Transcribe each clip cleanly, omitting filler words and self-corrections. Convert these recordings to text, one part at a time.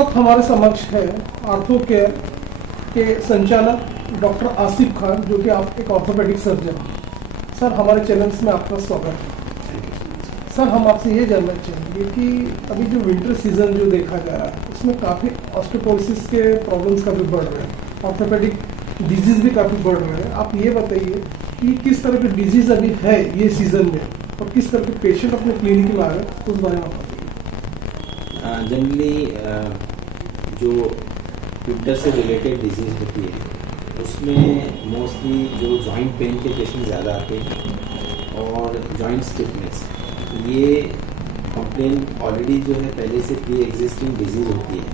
वक्त हमारे समक्ष है आर्थो केयर के संचालक डॉक्टर आसिफ खान, जो कि आप एक ऑर्थोपेडिक सर्जन हैं। सर, हमारे चैनल्स में आपका स्वागत है। सर, हम आपसे ये जानना चाहेंगे कि अभी जो विंटर सीजन जो देखा जा रहा है उसमें काफ़ी ऑस्टियोपोरोसिस के प्रॉब्लम्स काफ़ी बढ़ रहे हैं, ऑर्थोपेडिक डिजीज़ भी काफ़ी बढ़ रहे हैं। आप ये बताइए कि किस तरह के डिजीज़ अभी है ये सीज़न में और किस तरह के पेशेंट अपने क्लिनिक में आ रहे हैं, उस बारे में आप बताइए। जनरली जो विंटर से रिलेटेड डिजीज़ होती है उसमें मोस्टली जो जॉइंट पेन के पेशेंट ज़्यादा आते हैं और जॉइंट स्टिफनेस, ये कंप्लेन ऑलरेडी जो है पहले से प्री एग्जिस्टिंग डिजीज़ होती है,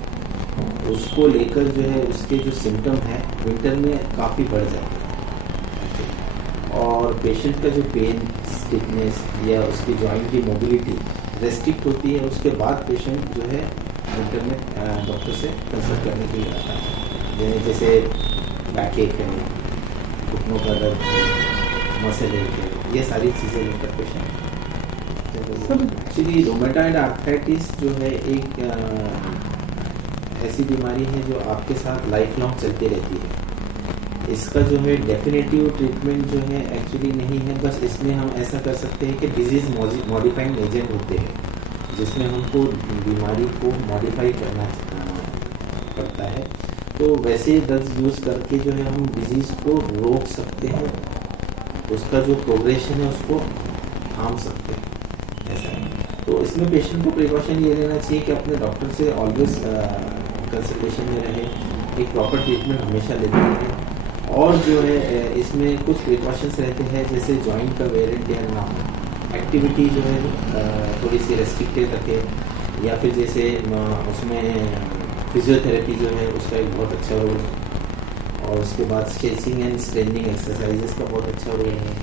उसको लेकर जो है उसके जो सिम्टम है विंटर में काफ़ी बढ़ जाते हैं और पेशेंट का जो पेन, स्टिफनेस या उसकी जॉइंट की मोबिलिटी रेस्ट्रिक्ट होती है। उसके बाद पेशेंट जो है विंटर में डॉक्टर से कंसल्ट करने के लिए आता है। जैसे बैक एक है, घुटनों का दर्द है, मसल एक है, ये सारी चीज़ें लेकर पेशेंट। एक्चुअली रोमेटॉइड आर्थराइटिस जो है एक ऐसी बीमारी है जो आपके साथ लाइफ लॉन्ग चलती रहती है। इसका जो है डेफिनेटिव ट्रीटमेंट जो है एक्चुअली नहीं है, बस इसमें हम ऐसा कर सकते हैं कि डिजीज़ मॉडिफाइंग एजेंट होते हैं जिसमें हमको बीमारी को मॉडिफाई करना पड़ता है। तो वैसे ड्रग्स यूज़ करके जो है हम डिजीज़ को रोक सकते हैं, उसका जो प्रोग्रेशन है उसको थाम सकते हैं, ऐसा है। तो इसमें पेशेंट को प्रिकॉशन ये लेना चाहिए कि अपने डॉक्टर से ऑलवेज कंसल्टेशन में रहे, एक प्रॉपर ट्रीटमेंट हमेशा लेते रहें। और जो है इसमें कुछ प्रिकॉशंस रहते हैं, जैसे जॉइंट का वेयर एंड टेयर ना हो, एक्टिविटी जो है थोड़ी सी रेस्ट्रिक्टेड रखे, या फिर जैसे उसमें फिजियोथेरेपी जो है उसका एक बहुत अच्छा रोल है। और उसके बाद स्ट्रेचिंग एंड स्ट्रेनिंग एक्सरसाइजेस का बहुत अच्छा रोल है।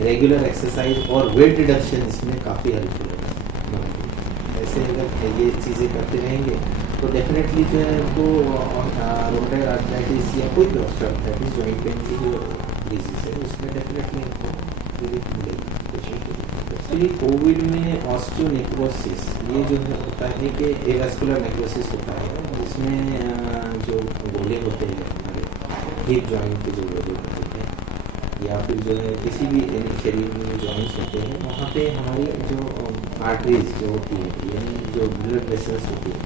रेगुलर एक्सरसाइज और वेट रिडक्शन इसमें काफ़ी हेल्पफुल है। ऐसे अगर ये चीज़ें करते रहेंगे तो डेफिनेटली जो है उनको रोमेटॉइड आर्थराइटिस या कोई भी ऑस्टियोआर्थराइटिस जॉइंट पेन की जो डिजीज है उसमें डेफिनेटली उनको रिलीफ मिलेगी। एक्चुअली कोविड में ऑस्टियोनेक्रोसिस ये जो है होता है कि एवास्कुलर नेक्रोसिस होता है, जिसमें जो गोले होते हैं हमारे हिप जॉइंट के जो गोले होते हैं या फिर जो है किसी भी शरीर में जॉइंट्स होते हैं, वहाँ पे हमारी जो आर्टरीज जो होती है यानी जो ब्लड वेसल्स होती है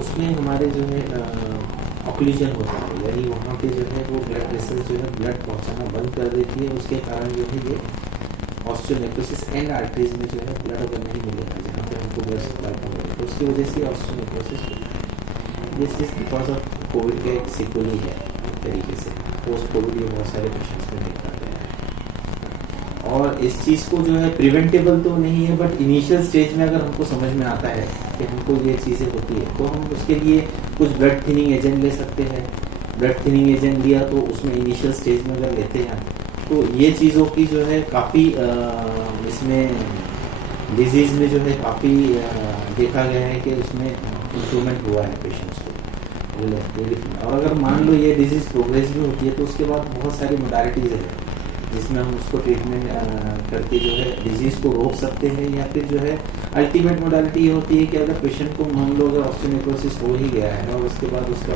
उसमें हमारे जो है ऑक्लूजन होता है, यानी वहाँ पे जो है वो ब्लड वेसल्स जो है ब्लड पहुँचाना बंद कर देती है। उसके कारण जो है ये ऑस्टियोनेक्रोसिस एंड आर्टरीज में जो है ब्लड अगर नहीं मिलेगा जहाँ पे हमको ब्लड सप्लाई का मिलेगा तो उसकी वजह से ऑस्टियोनेक्रोसिस होती है। This is because of Covid के एक सिक्वली है एक तरीके से, पोस्ट कोविड ये बहुत सारे पेशेंट्स में देख पाते हैं। और इस चीज़ को जो है प्रिवेंटेबल तो नहीं है, बट इनिशियल स्टेज में अगर हमको समझ में आता है कि हमको ये चीज़ें होती है तो हम उसके लिए कुछ ब्लड थिनिंग एजेंट ले सकते हैं। ब्लड थिनिंग एजेंट लिया तो उसमें इनिशियल स्टेज में अगर लेते हैं तो ये चीज़ों की जो है काफ़ी इसमें डिजीज़ में जो है काफ़ी देखा गया है कि उसमें इम्प्रूवमेंट हुआ है पेशेंट्स को। और अगर मान लो ये डिजीज़ प्रोग्रेस भी होती है तो उसके बाद बहुत सारी मोडालिटीज़ है जिसमें हम उसको ट्रीटमेंट करके जो है डिजीज़ को रोक सकते हैं। या फिर जो है अल्टीमेट मोडालिटी ये होती है कि अगर पेशेंट को मान लो अगर ऑस्टियोनेक्रोसिस हो ही गया है और उसके बाद उसका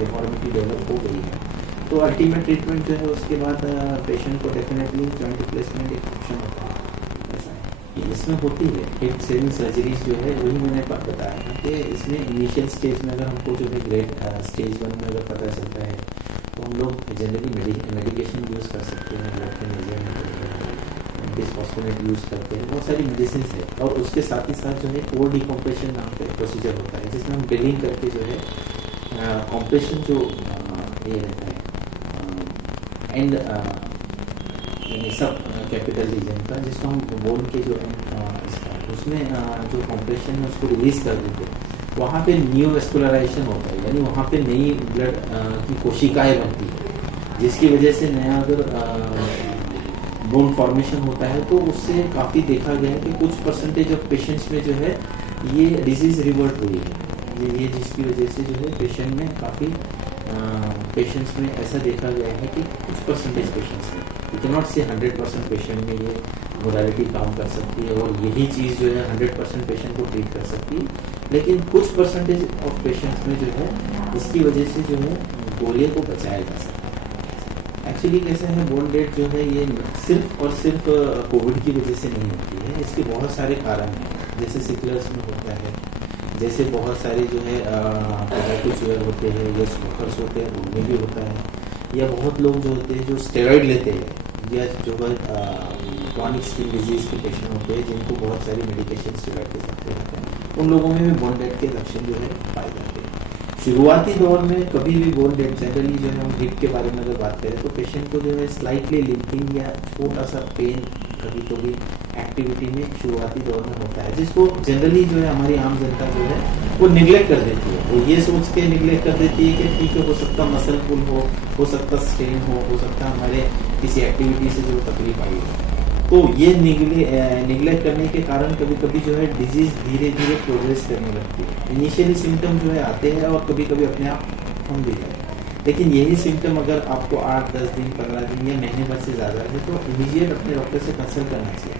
डिफॉर्मिटी डेवलप हो गई है तो अल्टीमेट ट्रीटमेंट जो है उसके बाद पेशेंट को डेफिनेटली जॉइंट रिप्लेसमेंट एक ऑप्शन होता है। ऐसा है इसमें होती है हिप सेविंग सर्जरीज जो है वही मैंने बताया था कि इसमें इनिशियल स्टेज में अगर हमको जो है ग्रेड स्टेज 1 में अगर पता चलता है तो हम लोग जनरली मेडिकेशन यूज़ कर सकते हैं, ब्लड थिनर बिस्फॉस्फोनेट यूज़ करते हैं, बहुत सारी मेडिसिन है। और उसके साथ ही साथ जो है कोर डिकम्प्रेशन नाम का प्रोसीजर होता है जिसमें हम ड्रिलिंग करके जो है कॉम्प्रेशन जो ये रहता है एंड यानी सब कैपिटल रीजन का जिसको हम बोन के जो उसमें जो कॉम्प्रेशन है उसको रिलीज कर देते हैं, वहाँ पे न्यूवेस्कुलराइजेशन होता है, यानी वहाँ पे नई ब्लड की कोशिकाएं बनती है जिसकी वजह से नया अगर बोन फॉर्मेशन होता है तो उससे काफ़ी देखा गया है कि कुछ परसेंटेज ऑफ पेशेंट्स में जो है ये डिजीज़ रिवर्ट हुई है। ये जिसकी वजह से जो है पेशेंट में काफ़ी पेशेंट्स में ऐसा देखा गया है कि कुछ परसेंटेज पेशेंट्स में, यू कैन नॉट से 100% पेशेंट में ये मोडालिटी काम कर सकती है और यही चीज़ जो है 100% पेशेंट को ट्रीट कर सकती है, लेकिन कुछ परसेंटेज ऑफ पेशेंट्स में जो है इसकी वजह से जो है गोलियों को बचाया जा सकता है। एक्चुअली कैसा है, बोन डेथ जो है ये सिर्फ और सिर्फ कोविड की वजह से नहीं होती है, इसके बहुत सारे कारण हैं। जैसे सिकलर्स में होता है, जैसे बहुत सारे जो है टोबैको च्यूअर होते हैं या स्मोकर्स होते हैं उनमें भी होता है, या बहुत लोग जो होते हैं जो स्टेरॉइड लेते हैं, या जो है क्रॉनिक स्किन डिजीज के पेशेंट होते हैं जिनको बहुत सारी मेडिकेशन स्टेरॉइड के साथ होते हैं, उन लोगों में भी बोन डेथ के लक्षण जो है पाए जाते हैं। शुरुआती दौर में कभी भी बोन डेथ जनरली जो है हम हिप के बारे में अगर बात करें तो पेशेंट को जो है स्लाइटली लिम्पिंग या छोटा सा पेन कभी कभी एक्टिविटी में शुरुआती दौर में होता है, जिसको जनरली जो है हमारी आम जनता जो है वो निगलेक्ट कर देती है। वो ये सोच के निगलेक्ट कर देती है कि ठीक है, हो सकता मसल पुल हो सकता स्ट्रेन हो सकता हमारे किसी एक्टिविटी से जो तकलीफ आई हो। तो ये निगलेक्ट करने के कारण कभी कभी जो है डिजीज धीरे धीरे प्रोग्रेस करने लगती है। इनिशियली सिम्टम जो है आते हैं और कभी कभी अपने आप कम भी जाते हैं, लेकिन यही सिम्टम अगर आपको 8-10 दिन 15 दिन या महीने भर से ज़्यादा है तो इमीडिएट अपने डॉक्टर से कंसल्ट करना चाहिए।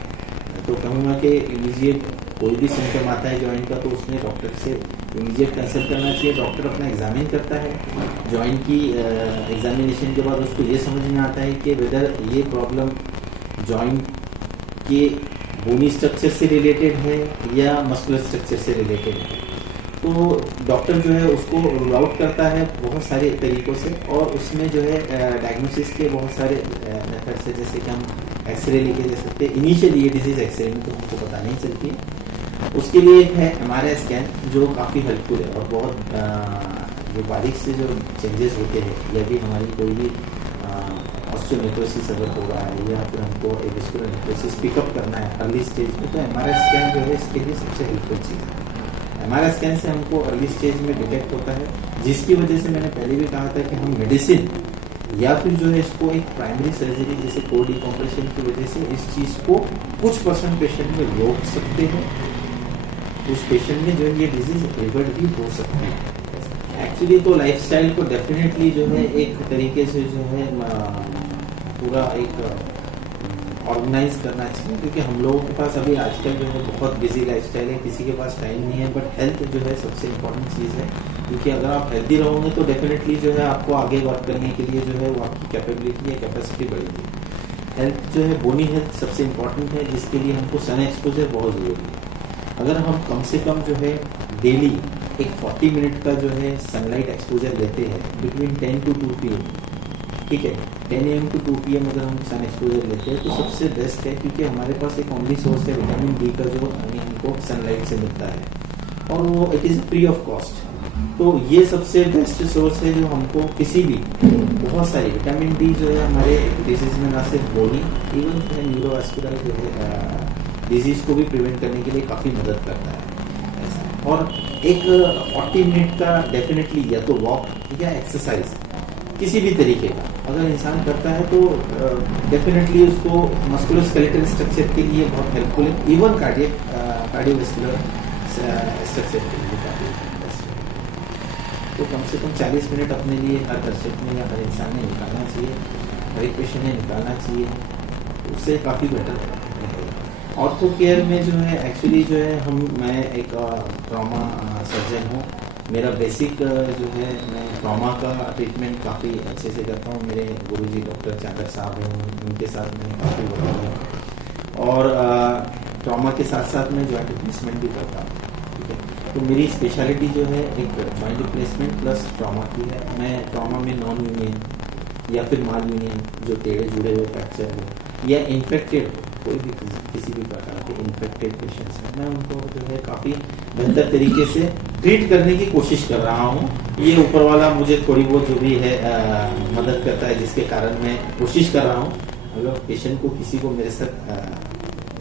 तो कहूँगा कि इमीडिएट कोई भी सिम्टम आता है जॉइंट का तो उसमें डॉक्टर से इमीडिएट कंसल्ट करना चाहिए। डॉक्टर अपना एग्जामिन करता है, जॉइंट की एग्जामिनेशन के बाद उसको ये समझ में आता है कि वेदर ये प्रॉब्लम जॉइंट के बोनी स्ट्रक्चर से रिलेटेड है या मस्कुलर स्ट्रक्चर से रिलेटेड है। तो डॉक्टर जो है उसको रूल आउट करता है बहुत सारे तरीक़ों से, और उसमें जो है डायग्नोसिस के बहुत सारे मेथड्स है, जैसे कि हम एक्सरे लेके दे सकते हैं। इनिशियली ये डिजीज़ एक्सरे में तो हमको पता नहीं चलती है, उसके लिए है MRI स्कैन जो काफ़ी हेल्पफुल है। और बहुत जो बारीक से जो चेंजेस होते हैं, यदि हमारी कोई भी ऑस्टियोनेक्रोसिस अगर हो रहा है या फिर हमको एविस्कुलर नेक्रोसिस पिकअप करना है अर्ली स्टेज में, तो MRI स्कैन जो है इसके लिए सबसे हेल्पफुल चीज़ है। MRI स्कैन से हमको अर्ली स्टेज में डिटेक्ट होता है, जिसकी वजह से मैंने पहले भी कहा था कि हम मेडिसिन या फिर जो है इसको एक प्राइमरी सर्जरी जैसे कोर डिकम्प्रेशन की वजह से इस चीज़ को कुछ % पेशेंट में रोक सकते हैं। उस पेशेंट में जो है ये डिजीज रिवर्ट भी हो सकती है। एक्चुअली तो लाइफस्टाइल को डेफिनेटली जो है एक तरीके से जो है पूरा एक ऑर्गेनाइज करना चाहिए, क्योंकि हम लोगों के पास अभी आजकल जो है बहुत बिजी लाइफस्टाइल है, किसी के पास टाइम नहीं है। बट हेल्थ जो है सबसे इम्पोर्टेंट चीज़ है, क्योंकि अगर आप हेल्दी रहोगे तो डेफिनेटली जो है आपको आगे वर्क करने के लिए जो है वो आपकी कैपेबिलिटी या कैपेसिटी बढ़ेगी। हेल्थ जो है बोनी हेल्थ सबसे इम्पोर्टेंट है, जिसके लिए हमको सन एक्सपोजर बहुत ज़रूरी है। अगर हम कम से कम जो है डेली एक 40 मिनट का जो है सनलाइट एक्सपोजर लेते हैं बिटवीन 10 to 2 PM, ठीक है, 10 AM to 2 PM अगर हम सन एक्सपोजर लेते हैं तो सबसे बेस्ट है, क्योंकि हमारे पास एक ओनली सोर्स है विटामिन डी का जो हमको सनलाइट से मिलता है, और वो it is free of cost. तो ये सबसे बेस्ट सोर्स है जो हमको किसी भी बहुत सारी विटामिन डी जो है हमारे डिजीज में ना सिर्फ बोनी, इवन जो है न्यूरोवास्कुलर जो है डिजीज को भी प्रिवेंट करने के लिए काफ़ी मदद करता है। और एक 40 मिनट का डेफिनेटली या तो वॉक या एक्सरसाइज किसी भी तरीके का अगर इंसान करता है तो डेफिनेटली उसको मस्कुलोस्केलेटल स्ट्रक्चर के लिए बहुत हेल्पफुल है, इवन कार्डियोवैस्कुलर स्ट्रक्चर के लिए काफ़ी बेस्ट है। तो कम से कम 40 मिनट अपने लिए हर दर्शक में या हर इंसान ने निकालना चाहिए, हर एक पेशेंट ने निकालना चाहिए, उससे काफ़ी बेटर है। ऑर्थो केयर में जो है एक्चुअली जो है मैं एक ट्रॉमा सर्जन हूँ। मेरा बेसिक जो है मैं ट्रॉमा का ट्रीटमेंट काफ़ी अच्छे से करता हूँ। मेरे गुरुजी डॉक्टर चाकर साहब हैं, उनके साथ मैंने काफ़ी वर्क किया, और ट्रॉमा के साथ साथ मैं जॉइंट रिप्लेसमेंट भी करता हूँ, ठीक है। तो मेरी स्पेशलिटी जो है एक जॉइंट रिप्लेसमेंट प्लस ट्रॉमा की है। मैं ट्रॉमा में नॉन यूनियन या फिर माल यूनियन जो टेढ़े जुड़े हुए फ्रैक्चर हो या इन्फेक्टेड कोई भी किसी भी प्रकार के इन्फेक्टेड पेशेंट्स हैं, मैं उनको जो है काफ़ी बेहतर तरीके से ट्रीट करने की कोशिश कर रहा हूँ। ये ऊपर वाला मुझे थोड़ी बहुत जो भी है मदद करता है, जिसके कारण मैं कोशिश कर रहा हूँ। अगर पेशेंट को किसी को मेरे साथ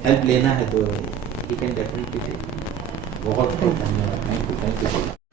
हेल्प लेना है तो यू कैन डेफिनेटली। बहुत बहुत धन्यवाद। Thank you.